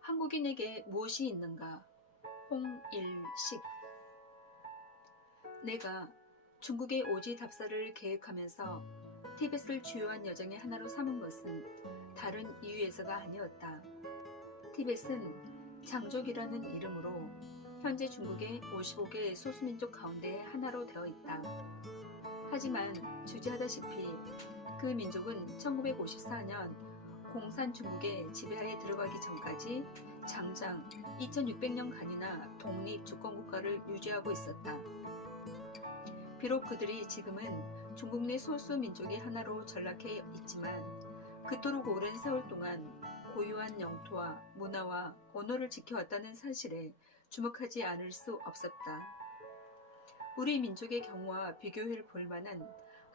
한국인에게 무엇이 있는가? 홍일식 내가 중국의 오지 답사를 계획하면서 티벳을 주요한 여정의 하나로 삼은 것은 다른 이유에서가 아니었다. 티벳은 장족이라는 이름으로 현재 중국의 55개 소수민족 가운데 하나로 되어 있다. 하지만 주지하다시피 그 민족은 1954년 공산 중국의 지배하에 들어가기 전까지 장장 2600년간이나 독립 주권국가를 유지하고 있었다. 비록 그들이 지금은 중국 내 소수 민족의 하나로 전락해 있지만 그토록 오랜 세월 동안 고유한 영토와 문화와 언어를 지켜왔다는 사실에 주목하지 않을 수 없었다. 우리 민족의 경우와 비교해 볼 만한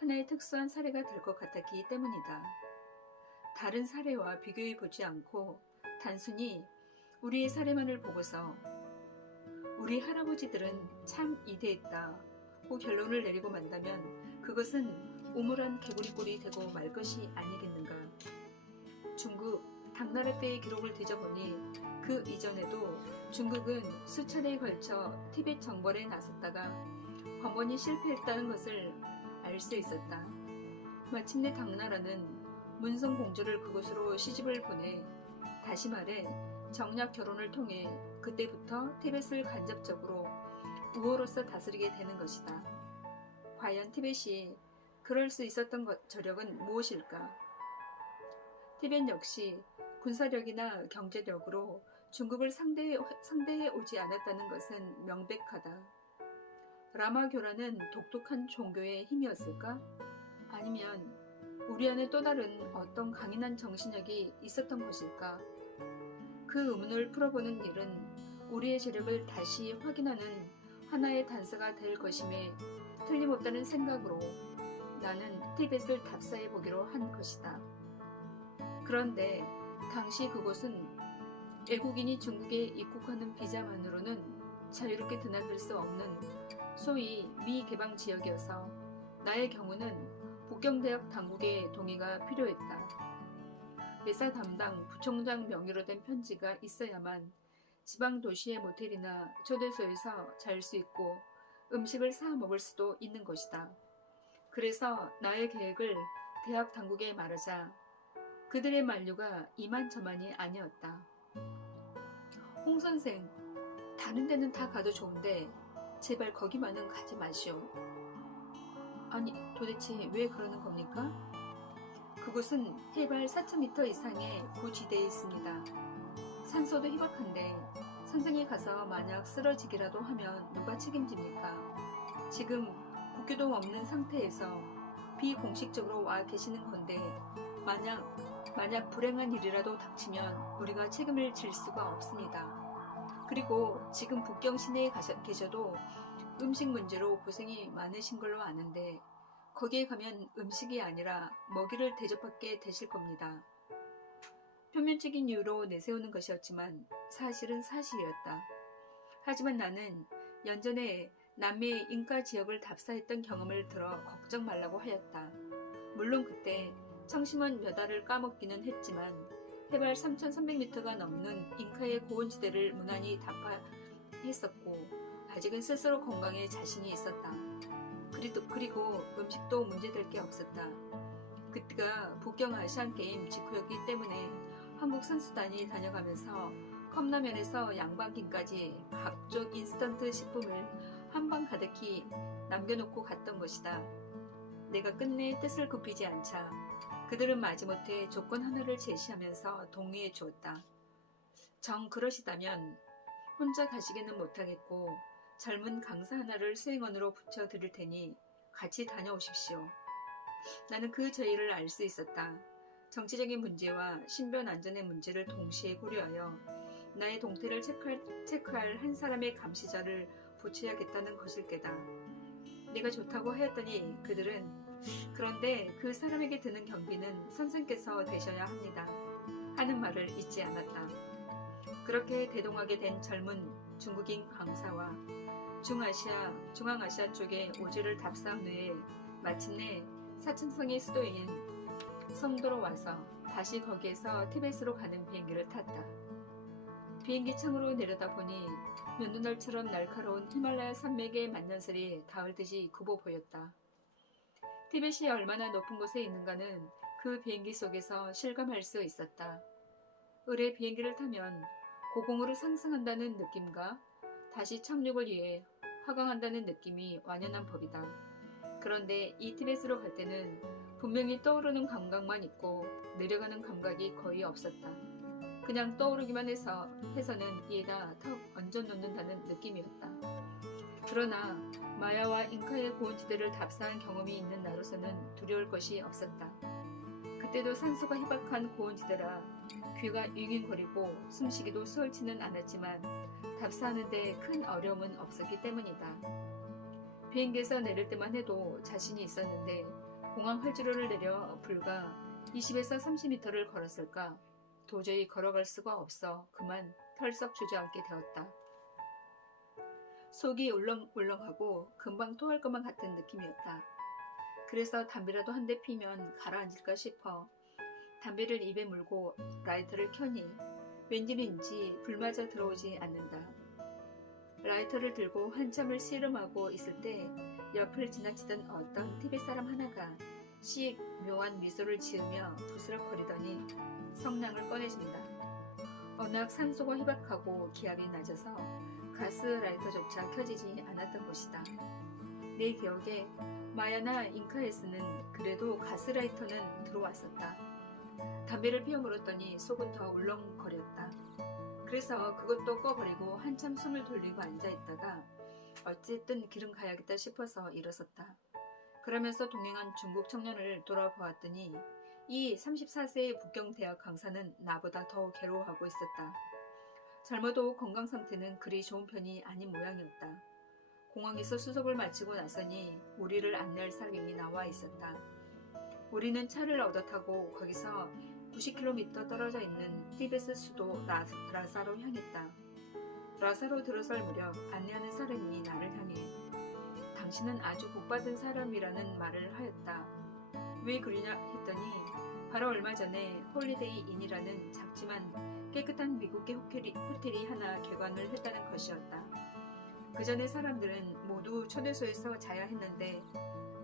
하나의 특수한 사례가 될 것 같았기 때문이다. 다른 사례와 비교해 보지 않고 단순히 우리의 사례만을 보고서 우리 할아버지들은 참 이대했다 고 결론을 내리고 만다면 그것은 오물한 개구리꼴이 되고 말 것이 아니겠는가. 중국 당나라 때의 기록을 뒤져보니 그 이전에도 중국은 수차례에 걸쳐 티벳 정벌에 나섰다가 번번이 실패했다는 것을 알 수 있었다. 마침내 당나라는 문성 공주를 그곳으로 시집을 보내 다시 말해 정략 결혼을 통해 그때부터 티벳을 간접적으로 우호로서 다스리게 되는 것이다. 과연 티벳이 그럴 수 있었던 것, 저력은 무엇일까? 티벳 역시 군사력이나 경제력으로 중국을 상대해, 상대해 오지 않았다는 것은 명백하다. 라마 교라는 독특한 종교의 힘이었을까? 아니면 우리 안에 또 다른 어떤 강인한 정신력이 있었던 것일까? 그 의문을 풀어보는 일은 우리의 재력을 다시 확인하는 하나의 단서가 될 것임에 틀림없다는 생각으로 나는 티벳을 답사해 보기로 한 것이다. 그런데 당시 그곳은 외국인이 중국에 입국하는 비자만으로는 자유롭게 드나들 수 없는 소위 미개방 지역이어서 나의 경우는 북경대학 당국의 동의가 필요했다. 회사 담당 부총장 명의로 된 편지가 있어야만 지방 도시의 모텔이나 초대소에서 잘 수 있고 음식을 사 먹을 수도 있는 것이다. 그래서 나의 계획을 대학 당국에 말하자 그들의 만류가 이만저만이 아니었다. 홍 선생, 다른 데는 다 가도 좋은데 제발 거기만은 가지 마시오. 아니, 도대체 왜 그러는 겁니까? 그곳은 해발 4,000m 이상의 고지대에 있습니다. 산소도 희박한데 선생이 가서 만약 쓰러지기라도 하면 누가 책임집니까? 지금 국교도 없는 상태에서 비공식적으로 와 계시는 건데 만약 만약 불행한 일이라도 닥치면 우리가 책임을 질 수가 없습니다. 그리고 지금 북경 시내에 가셔, 계셔도 음식 문제로 고생이 많으신 걸로 아는데 거기에 가면 음식이 아니라 먹이를 대접받게 되실 겁니다. 표면적인 이유로 내세우는 것이었지만 사실은 사실이었다. 하지만 나는 연전에 남미의 인가 지역을 답사했던 경험을 들어 걱정 말라고 하였다. 물론 그때 청심원 몇 알을 까먹기는 했지만 해발 3,300m가 넘는 잉카의 고원지대를 무난히 답파했었고 아직은 스스로 건강에 자신이 있었다. 그리고, 그리고 음식도 문제될 게 없었다. 그때가 북경 아시안 게임 직후였기 때문에 한국 선수단이 다녀가면서 컵라면에서 양반김까지 각종 인스턴트 식품을 한 방 가득히 남겨놓고 갔던 것이다. 내가 끝내 뜻을 굽히지 않자 그들은 마지못해 조건 하나를 제시하면서 동의해 주었다. 정 그러시다면 혼자 가시기는 못하겠고 젊은 강사 하나를 수행원으로 붙여 드릴 테니 같이 다녀오십시오. 나는 그 저희를 알 수 있었다. 정치적인 문제와 신변 안전의 문제를 동시에 고려하여 나의 동태를 체크할, 체크할 한 사람의 감시자를 붙여야겠다는 것일 게다. 네가 좋다고 하였더니 그들은 그런데 그 사람에게 드는 경비는 선생께서 되셔야 합니다. 하는 말을 잊지 않았다. 그렇게 대동하게 된 젊은 중국인 강사와 중아시아, 중앙아시아 쪽의 오지를 답사한 후에 마침내 사천성의 수도인 성도로 와서 다시 거기에서 티벳으로 가는 비행기를 탔다. 비행기 창으로 내려다보니 면도날처럼 날카로운 히말라야 산맥의 만년설이 닿을 듯이 굽어 보였다. 티벳이 얼마나 높은 곳에 있는가는 그 비행기 속에서 실감할 수 있었다. 을의 비행기를 타면 고공으로 상승한다는 느낌과 다시 착륙을 위해 하강한다는 느낌이 완연한 법이다. 그런데 이 티벳으로 갈 때는 분명히 떠오르는 감각만 있고 내려가는 감각이 거의 없었다. 그냥 떠오르기만 해서 해서는 이에다 턱 얹어 놓는다는 느낌이었다. 그러나 마야와 잉카의 고원지대를 답사한 경험이 있는 나로서는 두려울 것이 없었다. 그때도 산소가 희박한 고원지대라 귀가 윙윙거리고 숨쉬기도 수월치는 않았지만 답사하는데 큰 어려움은 없었기 때문이다. 비행기에서 내릴 때만 해도 자신이 있었는데 공항 활주로를 내려 불과 20에서 30m를 걸었을까 도저히 걸어갈 수가 없어 그만 털썩 주저앉게 되었다. 속이 울렁울렁하고 금방 토할 것만 같은 느낌이었다. 그래서 담배라도 한 대 피면 가라앉을까 싶어 담배를 입에 물고 라이터를 켜니 왠지인지 불마저 들어오지 않는다. 라이터를 들고 한참을 씨름하고 있을 때 옆을 지나치던 어떤 티벳 사람 하나가 씩 묘한 미소를 지으며 부스럭거리더니 성냥을 꺼내준다. 워낙 산소가 희박하고 기압이 낮아서 가스 라이터조차 켜지지 않았던 것이다. 내 기억에 마야나 잉카에스는 그래도 가스 라이터는 들어왔었다. 담배를 피워 물었더니 속은 더 울렁거렸다. 그래서 그것도 꺼버리고 한참 숨을 돌리고 앉아있다가 어쨌든 길은 가야겠다 싶어서 일어섰다. 그러면서 동행한 중국 청년을 돌아보았더니 이 34세의 북경대학 강사는 나보다 더 괴로워하고 있었다. 젊어도 건강 상태는 그리 좋은 편이 아닌 모양이었다. 공항에서 수속을 마치고 나서니 우리를 안내할 사람이 나와 있었다. 우리는 차를 얻어 타고 거기서 90km 떨어져 있는 티베스 수도 라, 라사로 향했다. 라사로 들어설 무렵 안내하는 사람이 나를 향해 당신은 아주 복받은 사람이라는 말을 하였다. 왜 그러냐 했더니 바로 얼마 전에 홀리데이 인이라는 작지만 깨끗한 미국의 호텔이 하나 개관을 했다는 것이었다. 그 전에 사람들은 모두 초대소에서 자야 했는데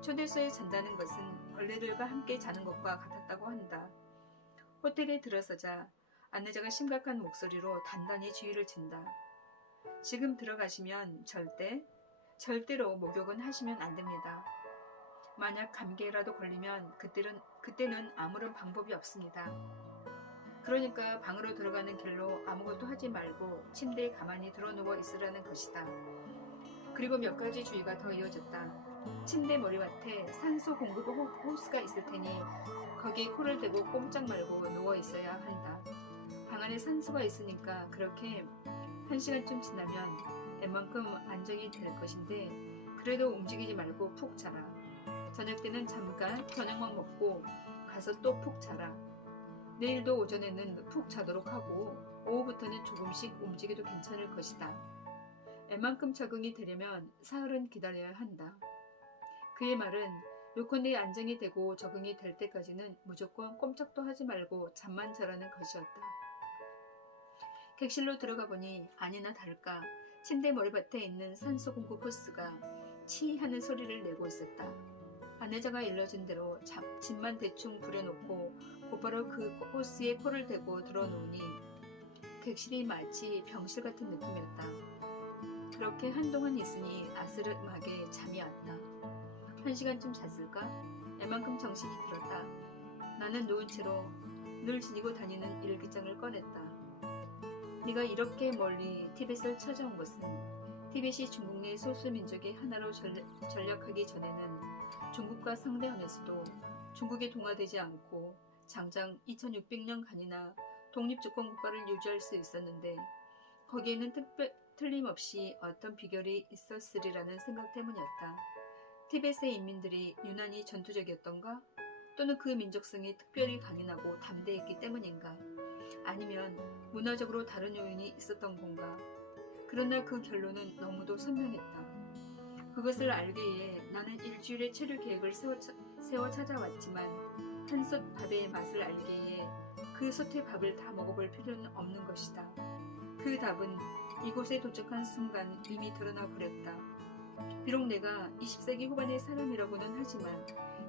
초대소에 잔다는 것은 벌레들과 함께 자는 것과 같았다고 한다. 호텔에 들어서자 안내자가 심각한 목소리로 단단히 주의를 준다. 지금 들어가시면 절대, 절대로 목욕은 하시면 안 됩니다. 만약 감기라도 걸리면 그때는, 그때는 아무런 방법이 없습니다. 그러니까 방으로 들어가는 길로 아무것도 하지 말고 침대에 가만히 들어 누워 있으라는 것이다. 그리고 몇 가지 주의가 더 이어졌다. 침대 머리맡에 산소 공급 호스가 있을 테니 거기에 코를 대고 꼼짝 말고 누워 있어야 한다. 방 안에 산소가 있으니까 그렇게 한 시간쯤 지나면 웬만큼 안정이 될 것인데 그래도 움직이지 말고 푹 자라. 저녁 때는 잠깐 저녁만 먹고 가서 또 푹 자라. 내일도 오전에는 푹 자도록 하고 오후부터는 조금씩 움직여도 괜찮을 것이다. 웬만큼 적응이 되려면 사흘은 기다려야 한다. 그의 말은 요컨대 안정이 되고 적응이 될 때까지는 무조건 꼼짝도 하지 말고 잠만 자라는 것이었다. 객실로 들어가 보니 아니나 다를까 침대 머리밭에 있는 산소 공급 호스가 치 하는 소리를 내고 있었다. 안내자가 일러준 대로 잡, 짐만 대충 부려놓고 곧바로 그 호스에 코를 대고 들어놓으니 객실이 마치 병실 같은 느낌이었다. 그렇게 한동안 있으니 아스름하게 잠이 왔다. 한 시간쯤 잤을까? 애만큼 정신이 들었다. 나는 누운 채로 늘 지니고 다니는 일기장을 꺼냈다. 네가 이렇게 멀리 티벳을 찾아온 것은 티벳이 중국 내 소수 민족의 하나로 전략하기 전에는 중국과 상대하면서도 중국에 동화되지 않고 장장 2600년간이나 독립주권 국가를 유지할 수 있었는데 거기에는 특별, 틀림없이 어떤 비결이 있었으리라는 생각 때문이었다. 티벳의 인민들이 유난히 전투적이었던가? 또는 그 민족성이 특별히 강인하고 담대했기 때문인가? 아니면 문화적으로 다른 요인이 있었던 건가? 그러나 그 결론은 너무도 선명했다. 그것을 알기 위해 나는 일주일의 체류 계획을 세워, 세워 찾아왔지만 한 솥 밥의 맛을 알기에 그 솥의 밥을 다 먹어볼 필요는 없는 것이다. 그 답은 이곳에 도착한 순간 이미 드러나 버렸다. 비록 내가 20세기 후반의 사람이라고는 하지만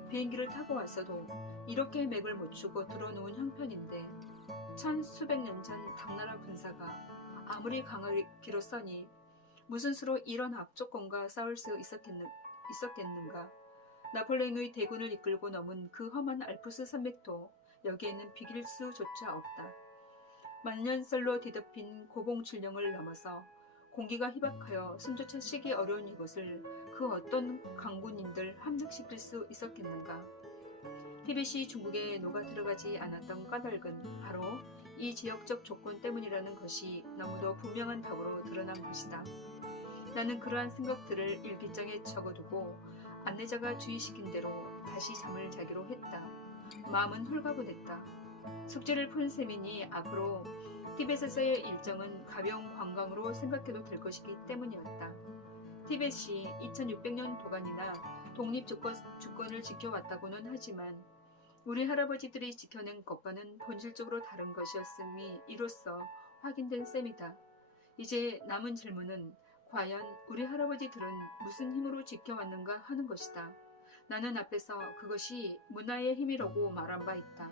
비행기를 타고 왔어도 이렇게 맥을 못 추고 들어놓은 형편인데 천 수백 년 전 당나라 군사가 아무리 강하기로 써니 무슨 수로 이런 압조건과 싸울 수 있었겠는, 있었겠는 가. 나폴레옹의 대군을 이끌고 넘은 그 험한 알프스 산맥도 여기에는 비길 수조차 없다. 만년설로 뒤덮인 고봉 출령을 넘어서 공기가 희박하여 숨조차 쉬기 어려운 이곳을 그 어떤 강군인들 함락시킬 수 있었겠는가. 티벳이 중국에 녹아 들어가지 않았던 까닭은 바로 이 지역적 조건 때문이라는 것이 너무도 분명한 답으로 드러난 것이다. 나는 그러한 생각들을 일기장에 적어두고 안내자가 주의시킨 대로 다시 잠을 자기로 했다. 마음은 홀가분했다. 숙제를 푼 셈이니 앞으로 티벳에서의 일정은 가벼운 관광으로 생각해도 될 것이기 때문이었다. 티벳이 2600년 도간이나 독립 주권, 주권을 지켜왔다고는 하지만 우리 할아버지들이 지켜낸 것과는 본질적으로 다른 것이었음이 이로써 확인된 셈이다. 이제 남은 질문은 과연 우리 할아버지들은 무슨 힘으로 지켜왔는가 하는 것이다. 나는 앞에서 그것이 문화의 힘이라고 말한 바 있다.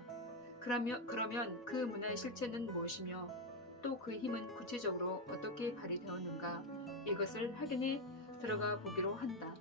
그러면, 그러면 그 문화의 실체는 무엇이며 또 그 힘은 구체적으로 어떻게 발휘되었는가 이것을 확인해 들어가 보기로 한다.